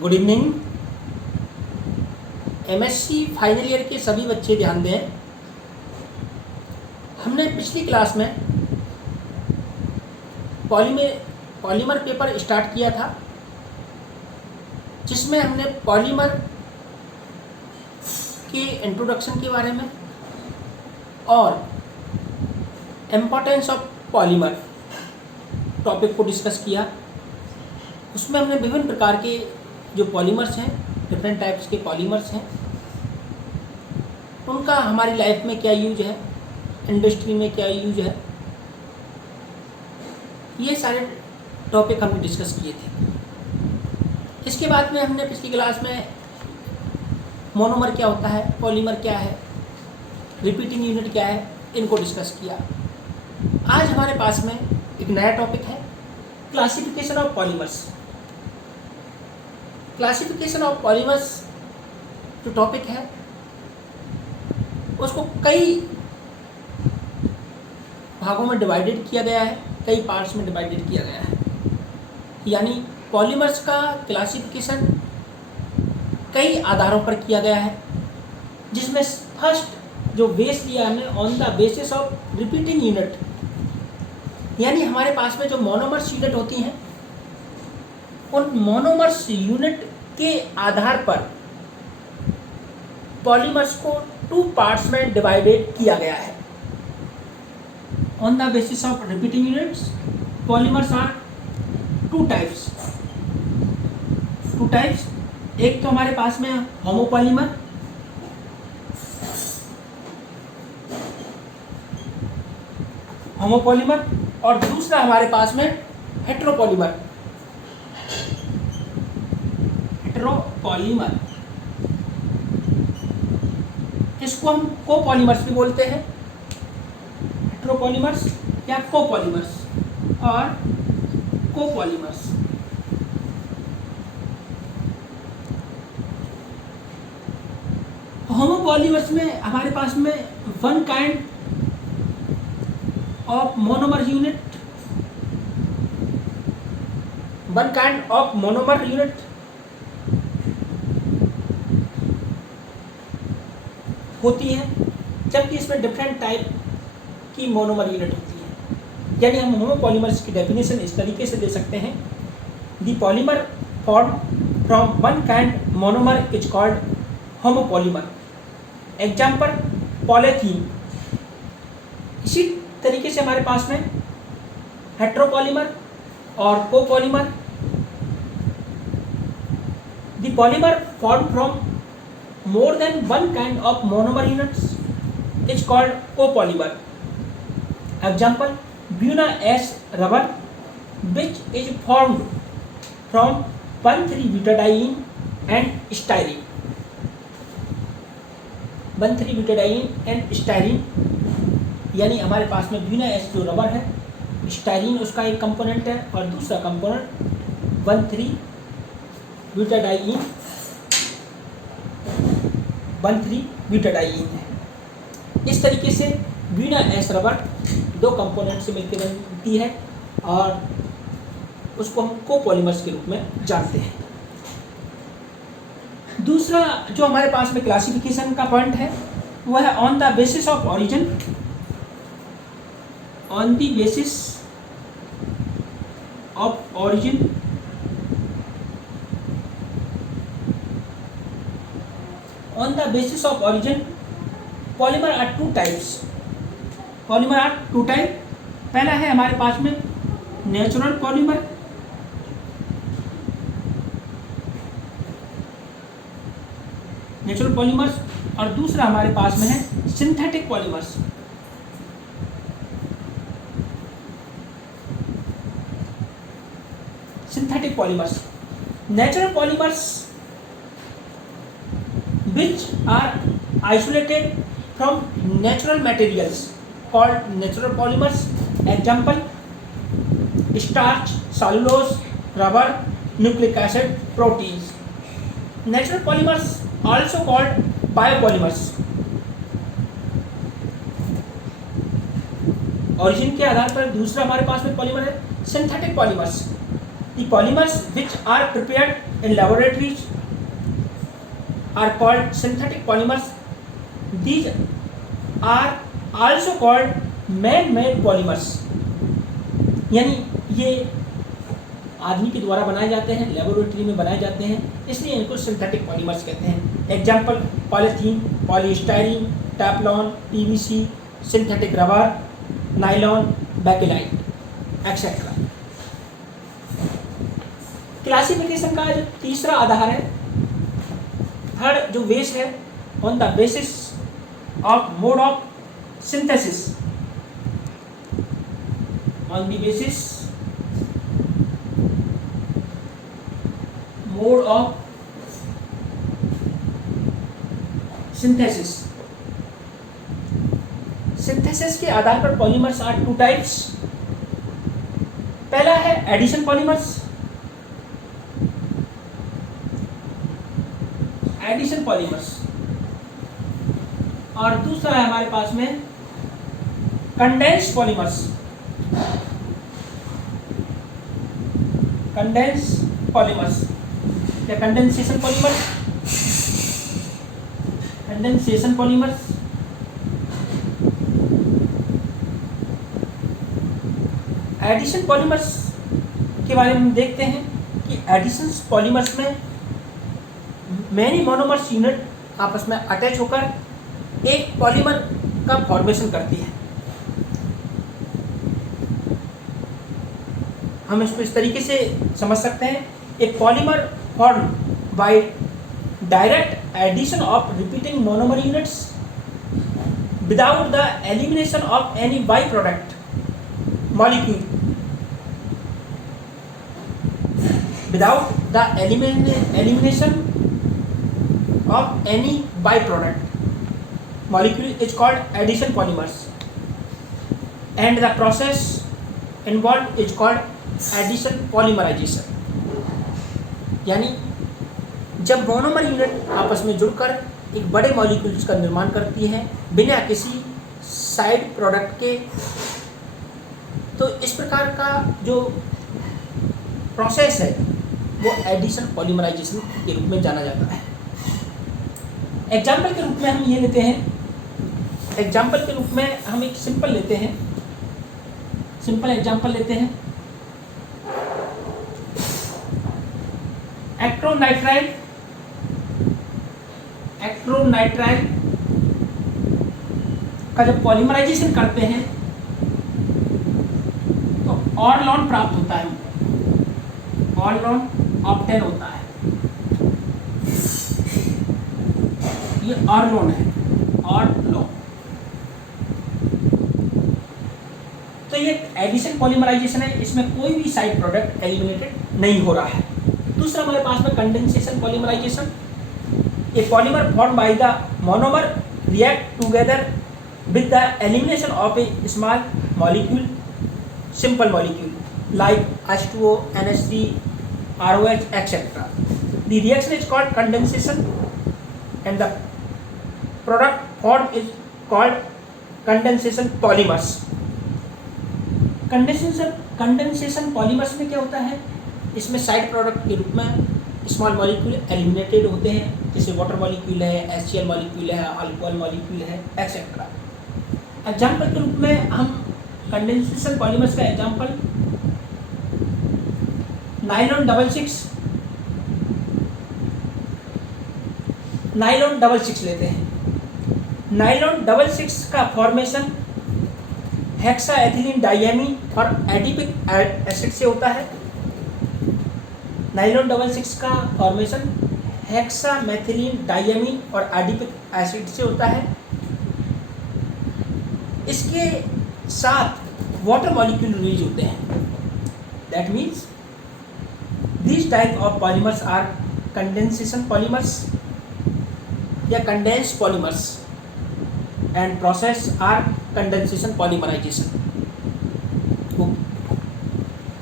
Good evening. MSc final year के सभी बच्चे ध्यान दें। हमने पिछली क्लास में पॉलीमर पेपर स्टार्ट किया था, जिसमें हमने पॉलीमर के इंट्रोडक्शन के बारे में और इम्पोर्टेंस ऑफ पॉलीमर टॉपिक को डिस्कस किया। उसमें हमने विभिन्न प्रकार के जो पॉलीमर्स हैं, डिफरेंट टाइप्स के पॉलीमर्स हैं, उनका हमारी लाइफ में क्या यूज है, इंडस्ट्री में क्या यूज है, ये सारे टॉपिक हमने डिस्कस किए थे। इसके बाद में हमने पिछली क्लास में मोनोमर क्या होता है, पॉलीमर क्या है, रिपीटिंग यूनिट क्या है, इनको डिस्कस किया। आज हमारे पास में एक नया टॉपिक है, classification of polymers. Classification of polymers जो टॉपिक है उसको कई भागों में डिवाइडेड किया गया है, कई पार्ट्स में डिवाइडेड किया गया है। यानी पॉलीमर्स का क्लासिफिकेशन कई आधारों पर किया गया है, जिसमें फर्स्ट जो बेस लिया हमने on the basis of repeating unit. यानी हमारे पास में जो मोनोमर्स यूनिट होती हैं, उन मोनोमर्स यूनिट के आधार पर पॉलीमर्स को 2 पार्ट्स में डिवाइडेड किया गया है। On the basis of repeating units polymers are 2 types. एक तो हमारे पास में होमोपॉलीमर, और दूसरा हमारे पास में हेटेरोपॉलीमर। इसको हम कोपॉलीमर्स भी बोलते हैं, हेटेरोपॉलीमर्स या कोपॉलीमर्स और कोपॉलीमर्स। होमोपॉलीमर्स में हमारे पास में one kind of monomer unit होती है, जबकि इसमें डिफरेंट टाइप की मोनोमर यूनिट होती है। यानी हम होमोपॉलीमर्स की डेफिनेशन इस तरीके से दे सकते हैं, the polymer form from one kind monomer is called homopolymer. Example polythene. इसी तरीके से हमारे पास में हेटेरोपॉलीमर और copolymer. The polymer form from more than one kind of monomer units is called copolymer. Example, Buna S rubber, which is formed from 1,3-butadiene and styrene. 1,3-butadiene and styrene, यानी हमारे पास में ब्यूना एस जो rubber है, styrene उसका एक component है और दूसरा कंपोनेंट 1,3-ब्यूटाडाइईन है। इस तरीके से ब्यूना एस रबर 2 कंपोनेंट से मिलकर बनती है और उसको हम कोपॉलीमर्स के रूप में जानते हैं। दूसरा जो हमारे पास में क्लासिफिकेशन का पॉइंट है वह है on the basis of origin. On the basis of origin On the basis of origin, polymer are 2 types. पहला है हमारे पास में नेचुरल पॉलीमर्स और दूसरा हमारे पास में है synthetic polymers. Natural polymers which are isolated from natural materials called natural polymers. Example, starch, cellulose, rubber, nucleic acid, proteins. Natural polymers also called biopolymers. origin के आधार पर दूसरा हमारे पास में पॉलीमर है synthetic polymers. The polymers which are prepared in laboratories are called synthetic polymers. These are also called man-made polymers. यानी ये आदमी के द्वारा बनाए जाते हैं, लेबोरेटरी में बनाए जाते हैं, इसलिए इनको सिंथेटिक पॉलीमर्स कहते हैं। Example polythene, polystyrene, Teflon, PVC, synthetic rubber, nylon, bakelite etcetera. Classification का जो तीसरा आधार है, थर्ड जो बेस है, on the basis of mode of synthesis, on the basis mode of synthesis. Synthesis के आधार पर पॉलीमर्स आर टू टाइप्स। पहला है एडिशन पॉलीमर्स, एडिशन पॉलीमर्स, और दूसरा है हमारे पास में कंडेंस पॉलीमर्स, कंडेंस पॉलीमर्स या condensation polymers, condensation polymers. Addition polymers के बारे में हम देखते हैं कि एडिशन पॉलीमर्स में मेनी मोनोमर्स यूनिट आपस में अटैच होकर एक पॉलीमर का फॉर्मेशन करती है। हम इसको इस तरीके से समझ सकते हैं, एक polymer form by direct addition of repeating monomer units without the elimination of any by product molecule, without the elimination of any byproduct molecule is called addition polymers, and the process involved is called addition polymerization। यानी जब monomer unit आपस में जुड़कर एक बड़े molecules का निर्माण करती है बिना किसी साइड प्रोडक्ट के, तो इस प्रकार का जो प्रोसेस है वो एडिशन पॉलीमराइजेशन के रूप में जाना जाता है। एग्जाम्पल के रूप में हम ये लेते हैं, एग्जाम्पल के रूप में हम एक सिंपल लेते हैं, सिंपल एग्जाम्पल लेते हैं, एक्ट्रोनाइट्राइल, एक्ट्रोनाइट्राइल का जब पॉलीमराइजेशन करते हैं तो ऑर्लॉन प्राप्त होता है, ऑर्लॉन ऑब्टेन होता है। ये ऑर्लोन है, ऑर्लोन। तो ये एडिशन पॉलीमराइजेशन है, इसमें कोई भी साइड प्रोडक्ट एलिमिनेटेड नहीं हो रहा है। दूसरा हमारे पास में condensation polymerization, a polymer form by the monomer react together with the elimination of a small molecule, simple molecule like H2O, NH3, ROH, etc. The reaction is called condensation and the product formed is called condensation polymers. Condensation polymers में क्या होता है, इसमें side product के रूप में small molecule eliminated होते हैं, जैसे वाटर मॉलिक्यूल है, HCl मॉलिक्यूल है, अल्कोहल मॉलिक्यूल है, एक्सेट्रा। एग्जाम्पल के रूप में हम कंडेंसेशन पॉलीमर्स का एग्जाम्पल नाइलॉन 66 लेते हैं। नाइलॉन 66 का फॉर्मेशन हेक्सा एथिलीन डाइएमीन और एडिपिक एसिड से होता है। नाइलॉन 66 का फॉर्मेशन हेक्सा मेथिलीन डाइएमीन और एडिपिक एसिड से होता है। इसके साथ वाटर मॉलिक्यूल रिलीज होते हैं। That means these type of polymers are condensation polymers या condensed polymers and process are condensation polymerization।